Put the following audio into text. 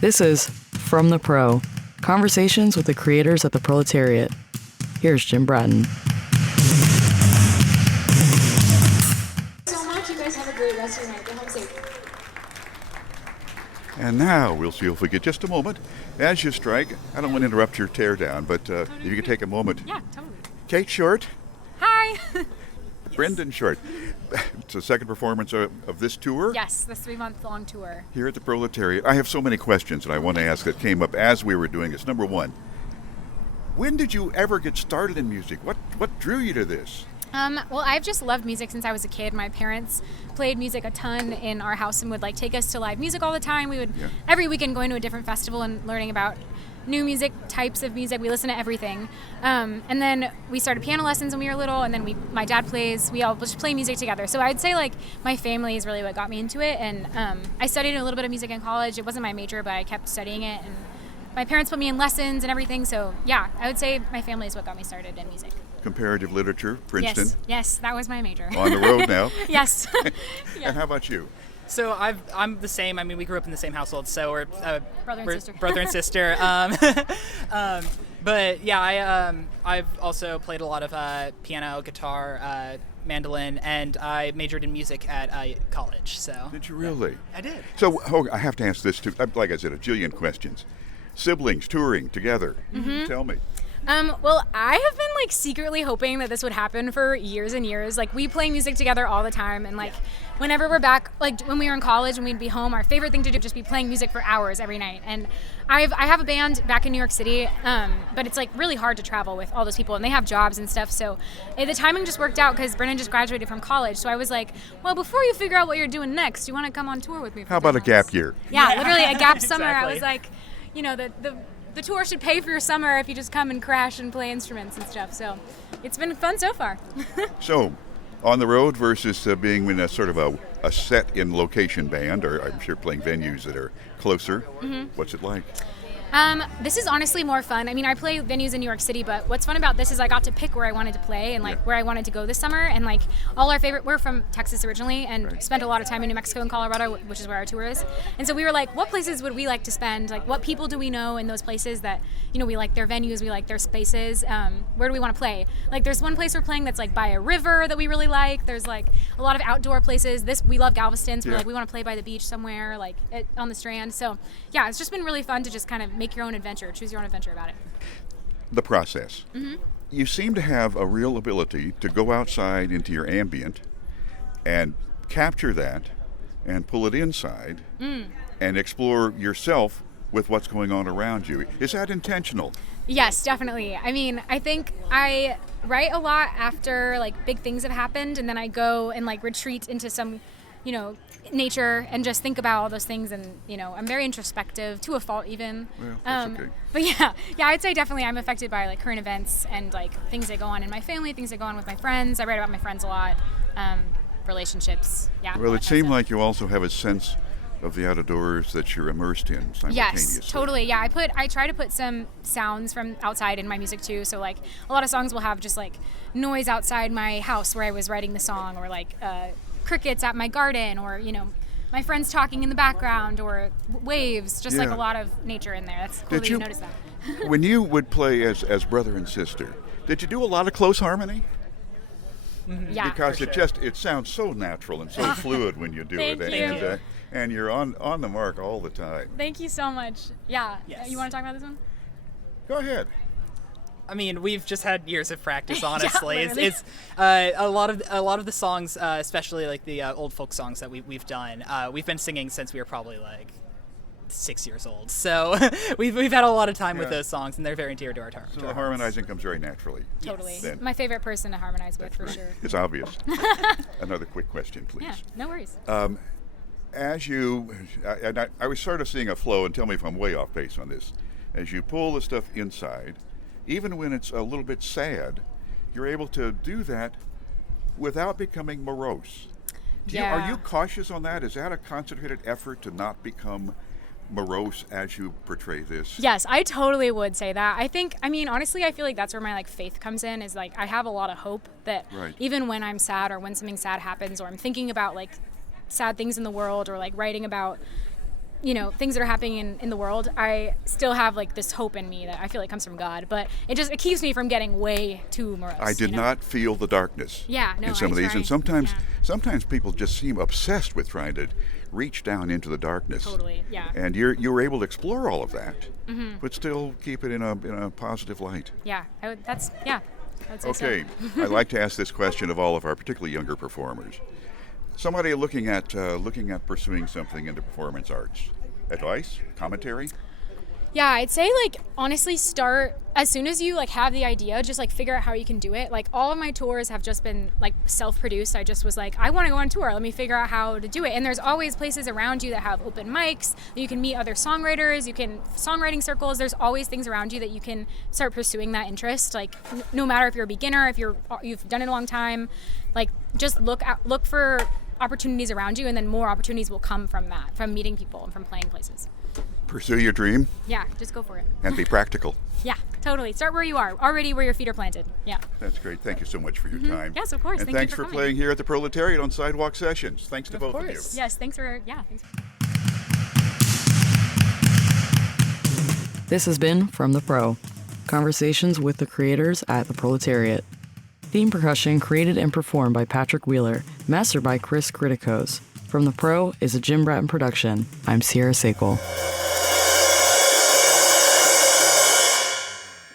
This is From the Pro, conversations with the creators at the Proletariat. Here's Jim Bratton. So much. You guys have a great rest of your night. Go home safe. And now we'll see if we get just a moment. As you strike, I don't want to interrupt your teardown, but if you could take a moment. Yeah, totally. Kate Short, Hi. Brendan Short. It's the second performance of this tour. Yes, the 3-month-long tour. Here at the Proletariat. I have so many questions that I want to ask that came up as we were doing this. Number one, when did you ever get started in music? What drew you to this? Well, I've just loved music since I was a kid. My parents played music a ton in our house and would take us to live music all the time. We would every weekend going to a different festival and learning about new music, types of music. We listen to everything. And then we started piano lessons when we were little, and then my dad plays. We all just play music together. So I'd say my family is really what got me into it. And I studied a little bit of music in college. It wasn't my major, but I kept studying it. And my parents put me in lessons and everything. So yeah, I would say my family is what got me started in music. Comparative literature, Princeton. Yes, that was my major. On the road now. Yes. And how about you? So I'm the same. I mean, we grew up in the same household, so we're brother and sister. But yeah, I've also played a lot of piano, guitar, mandolin, and I majored in music at college. So Did you really? I did. So I have to ask this too. Like I said, a jillion questions. Siblings touring together. Mm-hmm. Tell me. Well, I have been secretly hoping that this would happen for years and years. We play music together all the time, and whenever we're back, when we were in college and we'd be home, our favorite thing to do would just be playing music for hours every night. And I have a band back in New York City, but it's really hard to travel with all those people, and they have jobs and stuff. So the timing just worked out because Brennan just graduated from college. So I was like, well, before you figure out what you're doing next, you want to come on tour with me? For How about 3 a gap months? year? Yeah, literally a gap summer. Exactly. I was like, the tour should pay for your summer if you just come and crash and play instruments and stuff. So it's been fun so far. So, on the road versus being in a sort of a set in location band, or I'm sure playing venues that are closer. Mm-hmm. What's it like? This is honestly more fun. I mean, I play venues in New York City, but what's fun about this is I got to pick where I wanted to play and where I wanted to go this summer. And all our favorite, we're from Texas originally and spent a lot of time in New Mexico and Colorado, which is where our tour is. And so we were like, what places would we like to spend? What people do we know in those places that, we like their venues, we like their spaces. Where do we want to play? There's one place we're playing that's by a river that we really like. There's a lot of outdoor places. We love Galveston, so we're we want to play by the beach somewhere, on the Strand. So yeah, it's just been really fun to just kind of make your own adventure, choose your own adventure about it. The process. Mm-hmm. You seem to have a real ability to go outside into your ambient and capture that and pull it inside and explore yourself with what's going on around you. Is that intentional? Yes, definitely. I mean, I think I write a lot after big things have happened, and then I go and retreat into some nature and just think about all those things, and I'm very introspective to a fault even. Well, that's okay. But yeah, I'd say definitely I'm affected by current events and things that go on in my family, things that go on with my friends. I write about my friends a lot, relationships. Yeah. Well, it seemed like you also have a sense of the outdoors that you're immersed in simultaneously. Yes, totally. Yeah, I try to put some sounds from outside in my music too. So a lot of songs will have just noise outside my house where I was writing the song, or crickets at my garden, or my friends talking in the background, or waves, just a lot of nature in there. That's cool that you noticed that. When you would play as brother and sister, did you do a lot of close harmony? Mm-hmm. Yeah, because for it sounds so natural and so fluid when you do Thank it. you. And you're on the mark all the time. Thank you so much. Yeah. Yes. You want to talk about this one? Go ahead. I mean, we've just had years of practice, honestly. Yeah, literally. It's a lot of the songs, especially the old folk songs that we've done. We've been singing since we were probably 6 years old. So we've had a lot of time with those songs, and they're very dear to our hearts. So the harmonizing comes very naturally. Totally. Then. My favorite person to harmonize with, for sure. It's obvious. Another quick question, please. Yeah, no worries. As you, I was sort of seeing a flow, and tell me if I'm way off base on this. As you pull the stuff inside, even when it's a little bit sad, you're able to do that without becoming morose. Are you cautious on that? Is that a concentrated effort to not become morose as you portray this? Yes, I totally would say that. Honestly, I feel like that's where my faith comes in, is I have a lot of hope that even when I'm sad, or when something sad happens, or I'm thinking about sad things in the world, or writing about things that are happening in the world, I still have like this hope in me that I feel like comes from God, but it keeps me from getting way too morose. I did not feel the darkness in some of these, and sometimes people just seem obsessed with trying to reach down into the darkness. Totally, yeah. And you were able to explore all of that, but still keep it in a positive light. Yeah, I would say Okay, so. I'd like to ask this question of all of our particularly younger performers. Somebody looking at pursuing something in the performance arts. Advice? Commentary? Yeah, I'd say like honestly start as soon as you like have the idea, just like figure out how you can do it. Like all of my tours have just been like self-produced. I just was like, I want to go on tour. Let me figure out how to do it. And there's always places around you that have open mics. You can meet other songwriters. You can songwriting circles. There's always things around you that you can start pursuing that interest. Like no matter if you're a beginner, if you've done it a long time, like just look for opportunities around you, and then more opportunities will come from that, from meeting people and from playing places. Pursue your dream. Yeah, just go for it. And be practical. Yeah, totally. Start where you are, already where your feet are planted. Yeah. That's great. Thank you so much for your time. Yes, of course. And Thank thanks you for for playing here at the Proletariat on Sidewalk Sessions. Thanks to both of you. Yes, thanks for. This has been From the Pro, conversations with the creators at the Proletariat. Theme percussion created and performed by Patrick Wheeler, mastered by Chris Criticos. From the Pro is a Jim Bratton production. I'm Sierra Sakel.